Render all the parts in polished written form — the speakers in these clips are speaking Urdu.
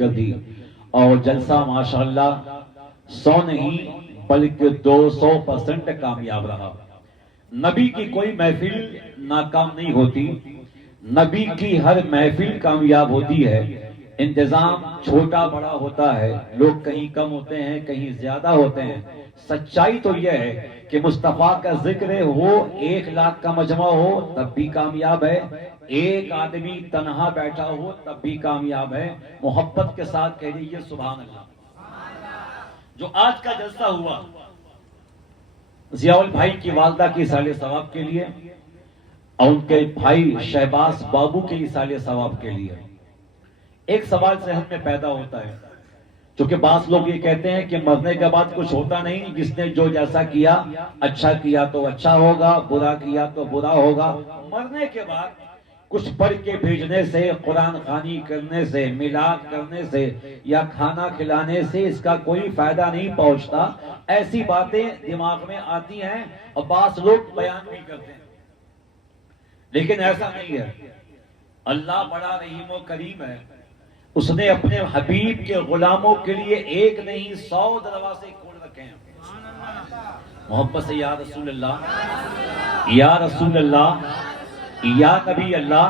کر دی اور جلسہ ماشاءاللہ 100 نہیں بلکہ 200% کامیاب رہا۔ نبی کی کوئی محفل ناکام نہیں ہوتی، نبی کی ہر محفل کامیاب ہوتی ہے۔ انتظام چھوٹا بڑا ہوتا ہے، لوگ کہیں کم ہوتے ہیں کہیں زیادہ ہوتے ہیں، سچائی تو یہ ہے کہ مصطفیٰ کا ذکر ہو 1 لاکھ کا مجمع ہو تب بھی کامیاب ہے، ایک آدمی تنہا بیٹھا ہو تب بھی کامیاب ہے۔ محبت کے ساتھ کہہ دیجیے سبحان اللہ۔ جو آج کا جلسہ ہوا ضیاء البھائی کی والدہ کی ایصال ثواب کے لیے اور ان کے بھائی شہباز بابو کے ایصال ثواب کے لیے، ایک سوال ذہن میں پیدا ہوتا ہے، چونکہ بعض لوگ یہ کہتے ہیں کہ مرنے کے بعد کچھ ہوتا نہیں، جس نے جو جیسا کیا اچھا کیا تو اچھا ہوگا، برا کیا تو برا ہوگا۔ مرنے کے بعد کچھ پڑھ کے بھیجنے سے، قرآن خوانی کرنے سے، میلاد کرنے سے یا کھانا کھلانے سے اس کا کوئی فائدہ نہیں پہنچتا۔ ایسی باتیں دماغ میں آتی ہیں اور بعض لوگ بیان بھی کرتے ہیں، لیکن ایسا نہیں ہے۔ اللہ بڑا رحیم و کریم ہے، اس نے اپنے حبیب کے غلاموں کے لیے ایک نہیں 100 دروازے کھول رکھے ہیں۔ محبت سے یا رسول اللہ، یا رسول اللہ، یا نبی اللہ۔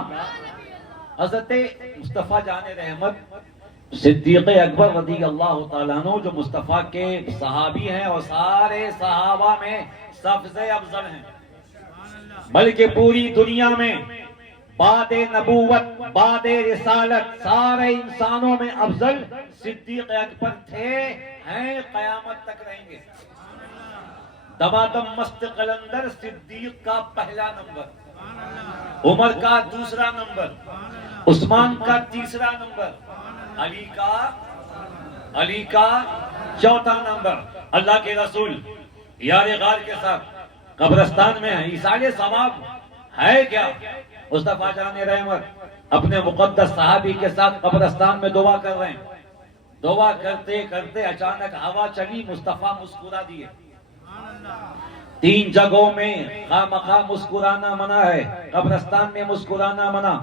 حضرت مصطفیٰ جان رحمت صدیق اکبر رضی اللہ تعالیٰ عنہ جو مصطفیٰ کے صحابی ہیں اور سارے صحابہ میں سب سے افضل ہیں، بلکہ پوری دنیا میں بعد نبوت بعد رسالت سارے انسانوں میں افضل صدیق اکبر تھے، ہیں، قیامت تک رہیں گے۔ دمادم مست قلندر صدیق کا پہلا نمبر، عمر کا دوسرا نمبر، عثمان کا تیسرا نمبر، علی کا چوتھا نمبر۔ اللہ کے رسول یار غار کے ساتھ قبرستان میں ہیں، ایصال ثواب ہے کیا؟ مصطفیٰ جان رحمت اپنے مقدس صحابی کے ساتھ قبرستان میں دعا کر رہے ہیں، دعا کرتے کرتے اچانک ہوا چلی، مصطفیٰ مسکرا دیے۔ 3 جگہوں میں خامخواہ مسکرانا منع ہے، قبرستان میں مسکرانا منع،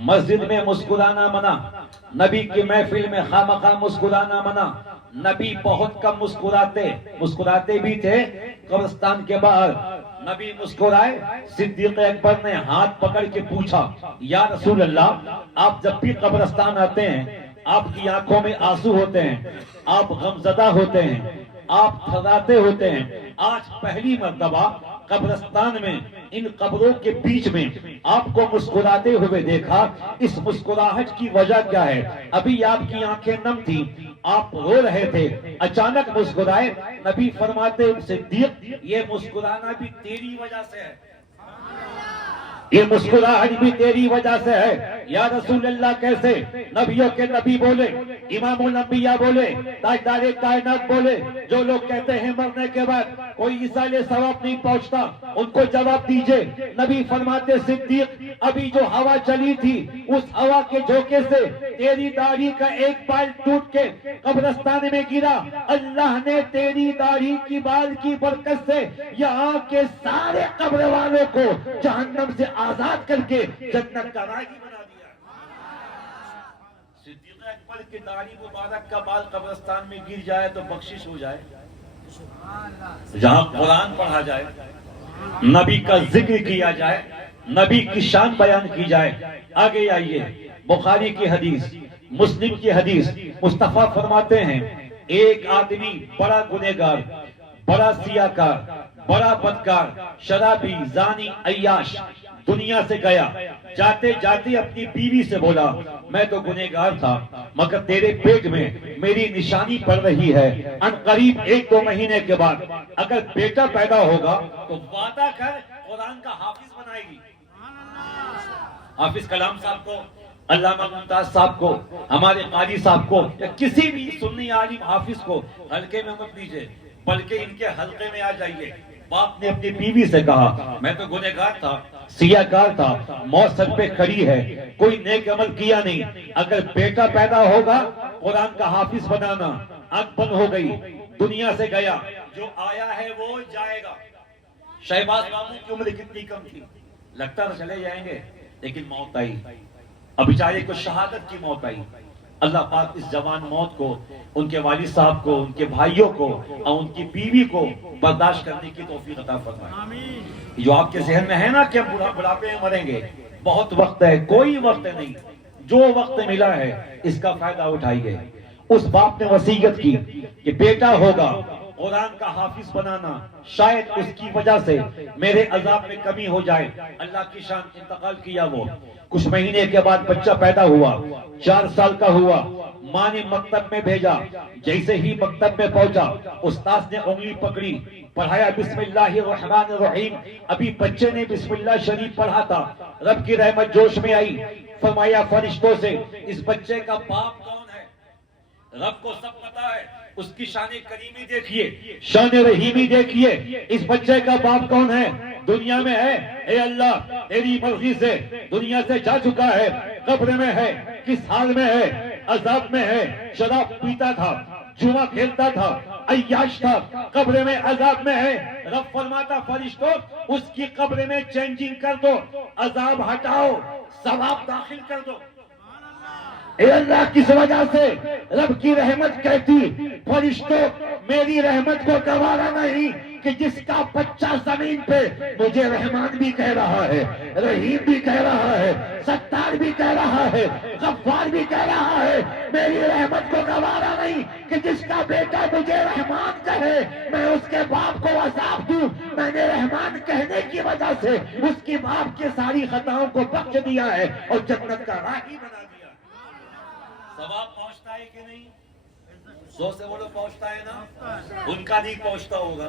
مسجد میں مسکرانا منع، نبی کی محفل میں خامخواہ مسکرانا منع۔ نبی بہت کم مسکراتے بھی تھے۔ قبرستان کے باہر نبی مسکرائے، صدیق اکبر نے ہاتھ پکڑ کے پوچھا، یا رسول اللہ، آپ جب بھی قبرستان آتے ہیں آپ کی آنکھوں میں آنسو ہوتے ہیں، آپ غمزدہ ہوتے ہیں، آپ تھراتے ہوتے ہیں، آج پہلی مرتبہ قبرستان میں ان قبروں کے بیچ میں آپ کو مسکراتے ہوئے دیکھا، اس مسکراہٹ کی وجہ کیا ہے؟ ابھی آپ کی آنکھیں نم تھی، آپ رو رہے تھے، اچانک مسکرائے۔ نبی فرماتے صدیق یہ مسکرانا بھی تیری وجہ سے ہے، یہ مسکراہٹ بھی تیری وجہ سے ہے۔ یا رسول اللہ کیسے؟ نبیوں کے نبی بولے، امام الانبیاء بولے، تاجدار کائنات بولے، جو لوگ کہتے ہیں مرنے کے بعد کوئی ایصال ثواب نہیں پہنچتا ان کو جواب دیجئے۔ نبی فرماتے صدیق ابھی جو ہوا چلی تھی اس ہوا کے جھونکے سے تیری داڑھی کا ایک بال ٹوٹ کے قبرستان میں گرا، اللہ نے تیری داڑھی کی بال کی برکت سے یہاں کے سارے قبر والوں کو جہنم سے آزاد کر کے جنت کا راہی بنا دیا۔ صدیق اکبر کی داڑھی مبارک کا بال قبرستان میں گر جائے تو بخشش ہو جائے، جہاں قرآن پڑھا جائے، نبی کا ذکر کیا جائے، نبی کی شان بیان کی جائے۔ آگے آئیے، بخاری کی حدیث، مسلم کی حدیث، مصطفیٰ فرماتے ہیں ایک آدمی بڑا گنہگار، بڑا سیاکار، بڑا بدکار، شرابی، زانی، عیاش دنیا سے گیا، جاتے جاتے اپنی بیوی سے بولا میں تو گنہگار تھا مگر تیرے پیٹ میں میری نشانی پڑ رہی ہے، ان قریب 1-2 مہینے کے بعد اگر بیٹا پیدا ہوگا تو وعدہ کر قرآن کا حافظ بنائے گی۔ حافظ کلام صاحب کو، علامہ ممتاز صاحب کو، ہمارے قاری صاحب کو یا کسی بھی سنی عالم حافظ کو حلقے میں مت لیجئے بلکہ ان کے حلقے میں آ جائیے۔ باپ نے اپنی بیوی سے کہا میں تو گنہگار تھا، سیاکار تھا، موت سر پہ کھڑی ہے، کوئی نیک عمل کیا نہیں، اگر بیٹا پیدا ہوگا قرآن کا حافظ بنانا۔ آنکھ بند ہو گئی، دنیا سے گیا، جو آیا ہے وہ جائے گا۔ شہباز بابو کی عمر کتنی کم تھی، لگتا تھا چلے جائیں گے، لیکن موت آئی، اب بیچارے کو شہادت کی موت آئی۔ اللہ پاک اس جوان موت کو، ان کے والد صاحب کو، ان کے بھائیوں کو اور ان کی بیوی کو برداشت کرنے کی توفیق عطا فرمائے۔ جو آپ کے ذہن میں ہے نا کہ ہم بڑھاپے میں مریں گے، بہت وقت ہے، کوئی وقت نہیں، جو وقت ملا ہے اس کا فائدہ اٹھائیے۔ اس باپ نے وصیت کی کہ بیٹا ہوگا، قرآن کا حافظ بنانا، شاید اس کی وجہ سے میرے عذاب میں کمی ہو جائے۔ اللہ کی شان، انتقال کیا وہ۔ کچھ مہینے کے بعد بچہ پیدا ہوا، 4 سال کا ہوا، ماں نے مکتب میں بھیجا۔ جیسے ہی مکتب میں پہنچا، استاذ نے انگلی پکڑی، پڑھایا بسم اللہ الرحمن الرحیم۔ ابھی بچے نے بسم اللہ شریف پڑھا تھا، رب کی رحمت جوش میں آئی۔ فرمایا فرشتوں سے، اس بچے کا باپ کون ہے؟ رب کو سب پتا ہے، اس کی شان کریمی دیکھیے، شان رحیمی دیکھیے، اس بچے کا باپ کون ہے؟ دنیا میں ہے، اے اللہ تیری مرضی سے دنیا سے جا چکا ہے، قبر میں ہے، کس حال میں ہے؟ عذاب میں ہے، شراب پیتا تھا، جوا کھیلتا تھا، عیاش تھا، قبر میں عذاب میں ہے۔ رب فرماتا فرشتوں اس کی قبر میں چینجنگ کر دو، عذاب ہٹاؤ، ثواب داخل کر دو۔ اے اللہ کس وجہ سے؟ رب کی رحمت کہتی فرشتوں میری رحمت کو گوارا نہیں کہ جس کا بچہ زمین پہ مجھے رحمان بھی کہہ رہا ہے، رحیم بھی کہہ رہا ہے، ستار بھی کہہ رہا ہے، غفار بھی کہہ رہا ہے۔ میری رحمت کو گوارا نہیں کہ جس کا بیٹا مجھے رحمان کہے، میں اس کے باپ کو عذاب دوں۔ میں نے رحمان کہنے کی وجہ سے اس کی باپ کی ساری خطاؤں کو بخش دیا ہے اور جنت کا راہی بنا دیا۔ ثواب پہنچتا ہے کہ نہیں؟ زور سے بولو، پہنچتا ہے نا؟ ان کا نہیں پہنچتا ہوگا،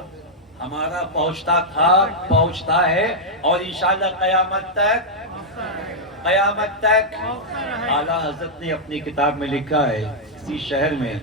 ہمارا پہنچتا تھا، پہنچتا ہے، اور انشاءاللہ قیامت تک۔ اعلیٰ حضرت نے اپنی کتاب میں لکھا ہے، اسی شہر میں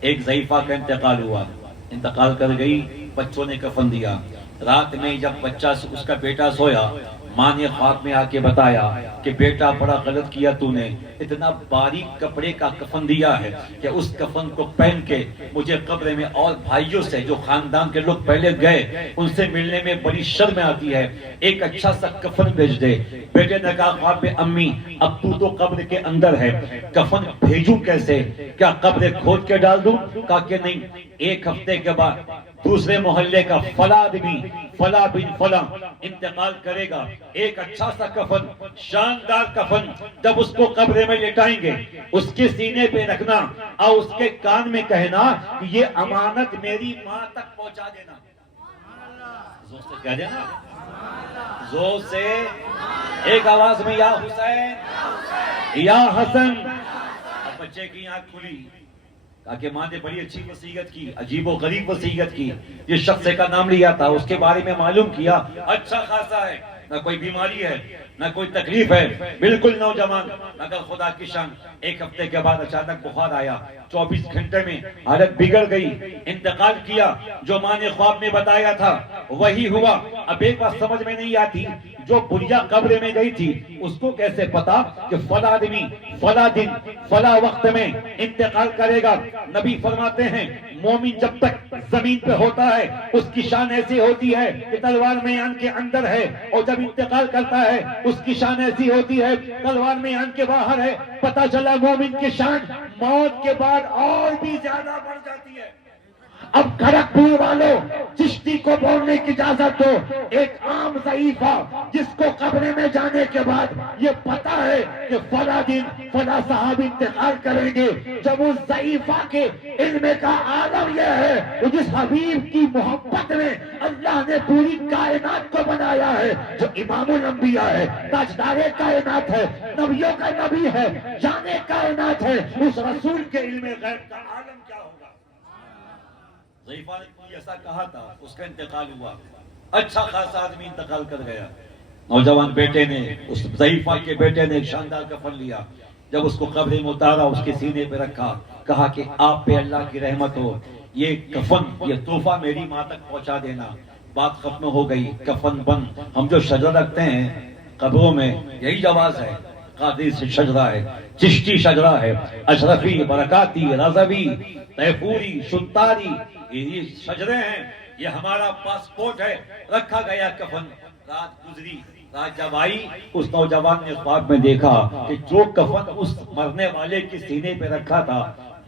ایک ضعیفہ کا انتقال ہوا، انتقال کر گئی، بچوں نے کفن دیا۔ رات میں جب بچہ اس کا بیٹا سویا، ماں نے خواب میں آ کے بتایا کہ بیٹا بڑا غلط کیا تو نے، اتنا باریک کپڑے کا کفن دیا ہے کہ اس کفن کو پہن کے مجھے قبر میں اور بھائیوں سے جو خاندان کے لوگ پہلے گئے ان سے ملنے میں بڑی شرم آتی ہے، ایک اچھا سا کفن بھیج دے۔ بیٹے نے کہا خواب میں امی اب تو قبر کے اندر ہے، کفن بھیجوں کیسے؟ کیا قبر کھود کے ڈال دوں؟ کہا کہ نہیں، 1 ہفتے کے بعد دوسرے محلے کا فلاں آدمی فلاں بن فلاں انتقال کرے گا، ایک اچھا سا کفن، شاندار کفن، جب اس کو قبر میں لٹائیں گے اس کے سینے پہ رکھنا اور اس کے کان میں کہنا کہ یہ امانت میری ماں تک پہنچا دینا۔ زور سے کہہ دینا، زور سے ایک آواز میں، یا حسین یا حسن۔ اب بچے کی آنکھ کھلی، کہا کہ ماں نے بڑی اچھی وصیت کی، عجیب و غریب وصیت کی۔ جس شخص کا نام لیا تھا اس کے بارے میں معلوم کیا، اچھا خاصا ہے، نہ کوئی بیماری ہے نہ کوئی تکلیف ہے، بالکل نوجوان، مگر خدا کی شان 1 ہفتے کے بعد اچانک بخار آیا، 24 گھنٹے میں حالت بگڑ گئی، انتقال کیا۔ جو ماں نے خواب میں بتایا تھا وہی ہوا۔ اب ایک بات سمجھ میں نہیں آتی، جو بڑھیا قبر میں گئی تھی اس کو کیسے پتا کہ فلاں آدمی فلاں دن فلاں وقت میں انتقال کرے گا؟ نبی فرماتے ہیں مومن جب تک زمین پہ ہوتا ہے اس کی شان ایسی ہوتی ہے کہ تلوار میان کے اندر ہے، اور جب انتقال کرتا ہے اس کی شان ایسی ہوتی ہے تلوار میان کے باہر ہے۔ پتا چلا مومن کی شان موت کے بعد اور بھی زیادہ بڑھ جاتی ہے۔ اب کھڑگپور والوں چشتی کو بولنے کی اجازت دو، ایک عام ضعیفہ جس کو قبر میں جانے کے بعد یہ پتا ہے کہ فلاں دن فلاں صاحب انتقال کریں گے، جب اس ضعیفہ کے علم کا عالم یہ ہے کہ جس حبیب کی محبت میں اللہ نے پوری کائنات کو بنایا ہے، جو امام الانبیاء ہے، تاجدار کائنات ہے، نبیوں کا نبی ہے، جان کائنات ہے، اس رسول کے علم غیب کا عالم کیا ہوگا؟ ضعیفہ نے ایسا کہا تھا، اس کا انتقال ہوا، اچھا خاصا آدمی انتقال کر گیا۔ نوجوان بیٹے نے، اس ضعیفہ کے بیٹے نے ایک شاندار کفن لیا، جب اس کو قبر میں اتارا اس کے سینے پہ رکھا، کہا کہ آپ پہ اللہ کی رحمت ہو، یہ کفن یہ تحفہ میری ماں تک پہنچا دینا۔ بات ختم ہو گئی، کفن بند۔ ہم جو شجرہ رکھتے ہیں قبروں میں یہی جواز ہے، قادری سے شجرہ ہے، چشتی شجرہ ہے، اشرفی، برکاتی، رضوی، تیفوری، شنتاری، یہ شجرے ہیں، یہ ہمارا پاسپورٹ ہے۔ رکھا گیا کفن، رات گزری، رات جب آئی اس نوجوان نے خواب میں دیکھا کہ جو کفن اس مرنے والے کے سینے پہ رکھا تھا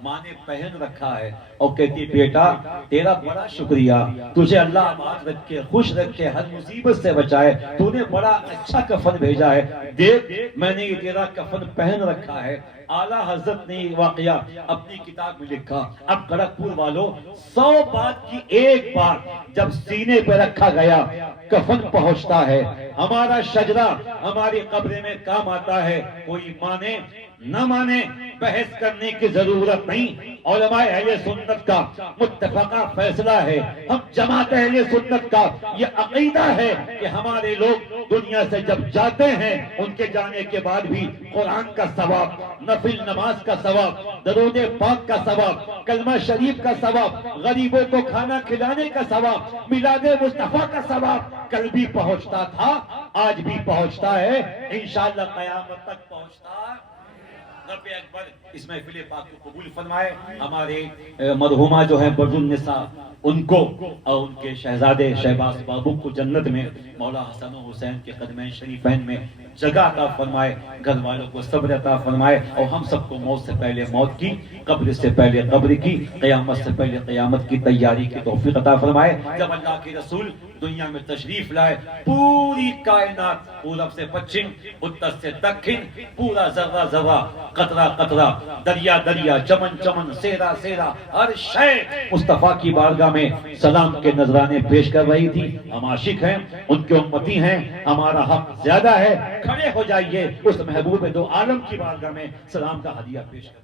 ماں نے پہن رکھا ہے، اور کہتی بیٹا تیرا بڑا شکریہ، تجھے اللہ آباد رکھے، خوش رکھے، ہر مصیبت سے بچائے، تو نے بڑا اچھا کفن بھیجا ہے، دیکھ میں نے یہ تیرا کفن پہن رکھا ہے۔ اعلیٰ حضرت نے یہ واقعہ اپنی کتاب میں لکھا۔ اب کھڑگپور والوں 100 بات کی ایک بات جب سینے پہ رکھا گیا کفن پہنچتا ہے، ہمارا شجرہ ہماری قبر میں کام آتا ہے، کوئی مانے نہ مانے بحث کرنے کی ضرورت نہیں۔ علماء اہل سنت کا متفقہ فیصلہ ہے، ہم جماعت اہل سنت کا یہ عقیدہ ہے کہ ہمارے لوگ دنیا سے جب جاتے ہیں ان کے جانے کے بعد بھی قرآن کا ثواب، نفل نماز کا ثواب، درود پاک کا ثواب، کلمہ شریف کا ثواب، غریبوں کو کھانا کھلانے کا ثواب، میلاد مصطفیٰ کا ثواب کل بھی پہنچتا تھا، آج بھی پہنچتا ہے، انشاءاللہ قیامت تک پہنچتا ہے۔ رب اکبر اس محفل پاک کو قبول فرمائے، ہمارے مرحومہ جو ہیں برج النساء ان کو اور ان کے شہزادے شہباز بابو کو جنت میں مولا حسن و حسین کے قدمین شریفین میں جگہ عطا فرمائے، گھر والوں کو صبر عطا فرمائے، اور ہم سب کو موت سے پہلے موت کی، قبر سے پہلے قبر کی، قیامت سے پہلے قیامت کی تیاری کی توفیق عطا فرمائے۔ جب اللہ کے رسول دنیا میں تشریف لائے پوری کائنات پورب سے پچھم، اتر سے دکھن، پورا ذرہ ذرہ، قطرہ قطرہ، دریا دریا، چمن چمن، سیرا سیرا، ہر شے مصطفیٰ کی بارگاہ میں سلام کے نذرانے پیش کر رہی تھی۔ ہم عاشق ہیں، ان کے امتی ہیں، ہمارا حق زیادہ ہے، کھڑے ہو جائیے اس محبوب دو عالم کی بارگاہ میں سلام کا ہدیہ پیش کر